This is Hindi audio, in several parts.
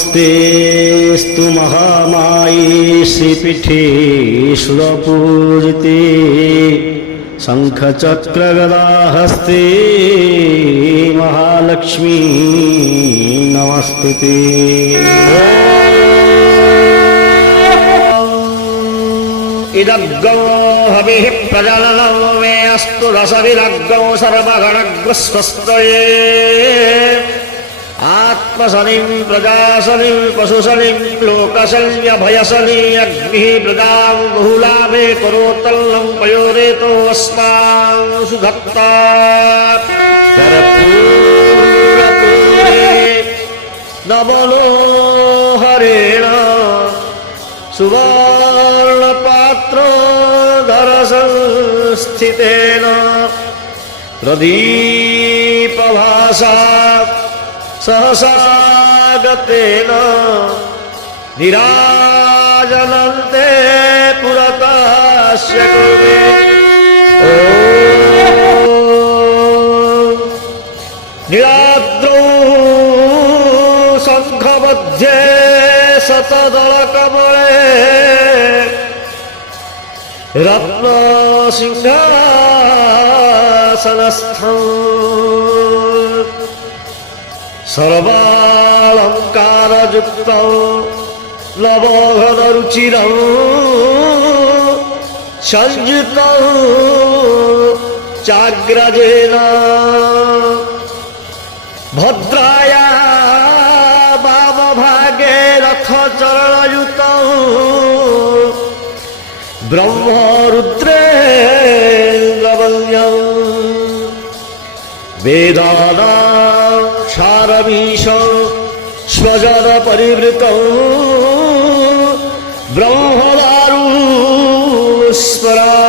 नमस्तेस्तु महामाये श्रीपीठे सुरपूजिते शङ्खचक्रगदाहस्ते महालक्ष्मी नमस्तुते। इदग्गो हविः प्रजननं मे अस्तु रसविदग्गो सर्वगणग्रस्वस्तये आत्मशनिं प्रजाशनिं पशुशनिं लोकशल्यभयशनि अग्निः प्रजां बहुलाभे करोत्तल्लं पयोरेतो अस्मान् सुधत्ता कर्पूरपूरे नवलोहरेण सुवर्णपात्रोदरसंस्थितेन प्रदीपभासा सहसागतेन निराजनन्ते पुरतस्य कुर्वे। नीलाद्रौ शङ्खमध्ये शतदलकमले रत्नसिंहासनस्थम् सर्वालङ्कारयुक्तं नवघनरुचिरं संयुतं चाग्रजेन भद्राया वामभागे रथचरणयुतं ब्रह्मरुद्रेन्द्रवन्द्यं वेदानां सारमीश स्वजन परिवृतौ ब्रह्मदारु स्मरामि।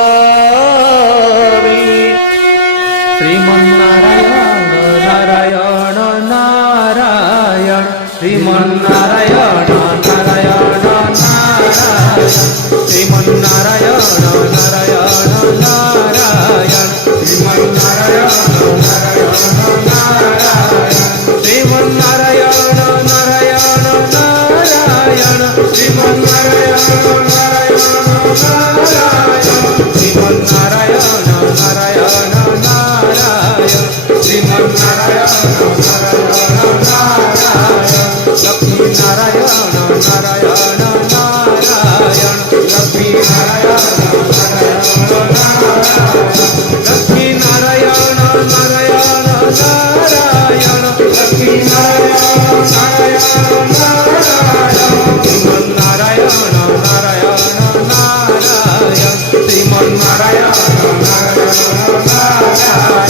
श्रीमन्नारायण नारायण नारायण श्रीमन्नारायण नारायण नारायण श्रीमन्नारायण नारायण नारायण श्रीमन्नारायण नारायण नारायण श्रीमन्नारायण नारायण नारायण श्रीमन्नारायण नारायण नारायण श्रीमन्नारायण नारायण नारायण श्रीमन्नारायण नारायण नारायण लक्ष्मी नारायण नारायण नारायण लक्ष्मी नारायण नारायण नारायण लक्ष्मी नारायण नारायण नारायण लक्ष्मी नारायण नारायण नारायण श्रीमन्नारायण नारायण नारायण श्रीमन्नारायण नारायण नारायण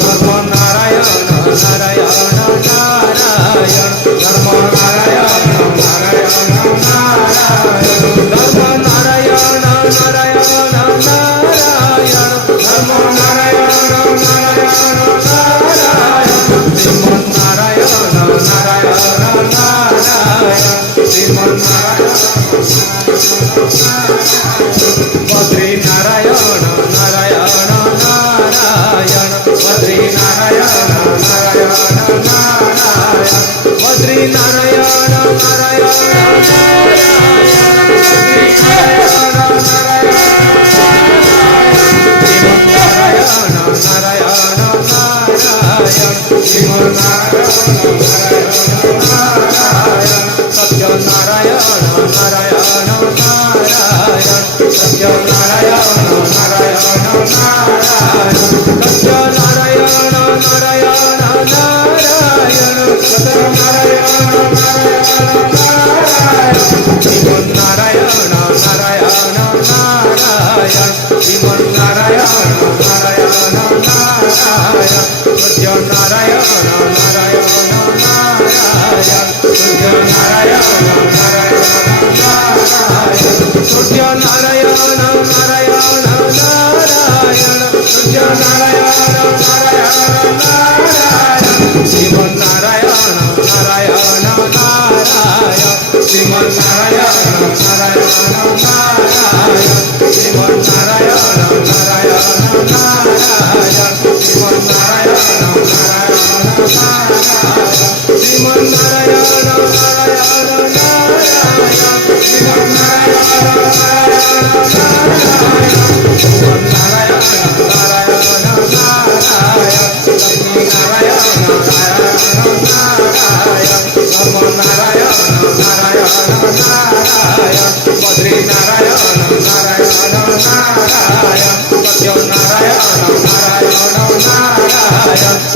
धर्मनारायण नारायण नारायण धर्मनारायण नारायण नारायण धर्मनारायण नारायण नारायण धर्मनारायण नारायण नारायण श्रीमन्नारायण नारायण नारायण श्रीमन्नारायण बद्री नारायण नारायण नारायण बद्री नारायण नारायण नारायण बद्री नारायण नारायण सत्यनारायण नारायण नारायण सत्यनारायण नारायण नारायण सत्यनारायण नारायण नारायण सत्यनारायण नारायण नारायण श्रीमन्नारायण नारायण नारायण श्रीमन्नारायण नारायण नारायण सत्यनारायण नारायण नारायण सत्यनारायण नारायण नारायण सत्यनारायण नारायण नारायण सत्यनारायण नारायण नारायण श्रीमन्नारायण नारायण नारायण श्रीमन्नारायण नारायण नारायण श्रीमन्नारायण नारायण नारायण श्रीमन्नारायण नारायण नारायण श्रीमन्नारायण नारायण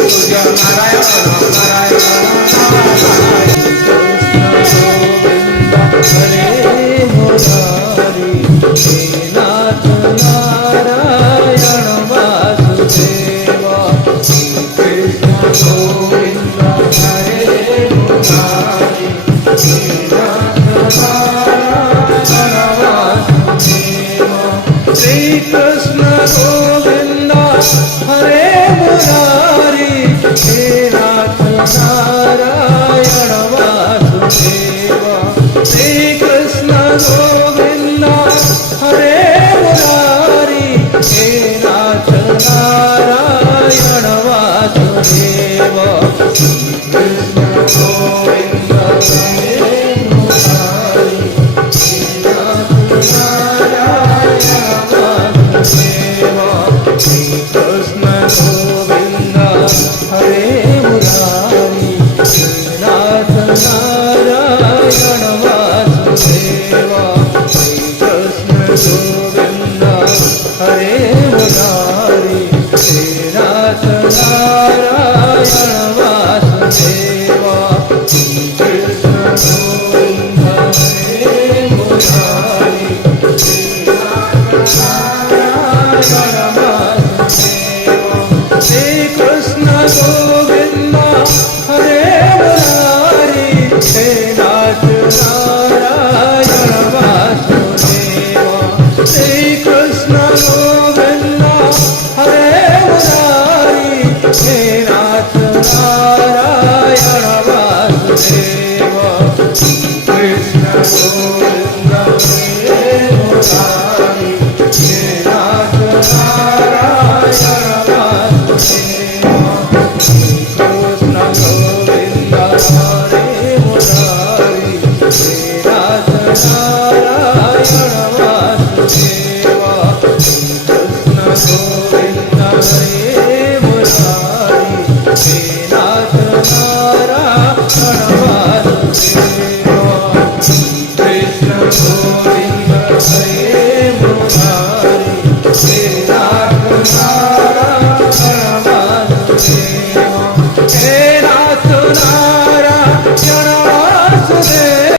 तुझ्या नारायण नारायण नारायण हरे मुरारी हे नाथ नारायण वासुदेवा कृष्ण गोविंद हरे मुरारी हे नाथ नारायण वासुदेवा श्री कृष्ण गोविंद हरे मुरारी हे नाथ नारायण वासुदेवा श्री कृष्ण गोविंद हरे मुरारी हे नाथ नारायण वासुदेवा श्री कृष्ण गोविंद हरे मुरारी हे नाथ नारायण वासुदेवा श्री कृष्ण गोविंद हरे मुरारी हे नाथ नारायण वासुदेवा श्री कृष्ण गोविंद हरे मुरारी हे नाथ नारायण वासुदेवा श्री कृष्ण गोविंद हरे मुरारी हे नाथ नारायण वासुदेवा श्री कृष्ण गोविंद हरे मुरारी हे नाथ नारायण वासुदेवा श्री कृष्ण गोविंद हरे मुरारी हे नाथ नारायण वासुदेवा श्री कृष्ण गोविंद हरे मुरारी हे नाथ नारायण वासुदेवा श्री कृष्ण गोविंद हरे मुरारी हे नाथ नारायण वासुदेवा श्री कृष्ण गोविंद हरे मुरारी हे नाथ नारायण वासुदेवा श्री कृष्ण गोविंद हरे मुरारी हे नाथ नारायण वासुदेवा हे नाथ नारायण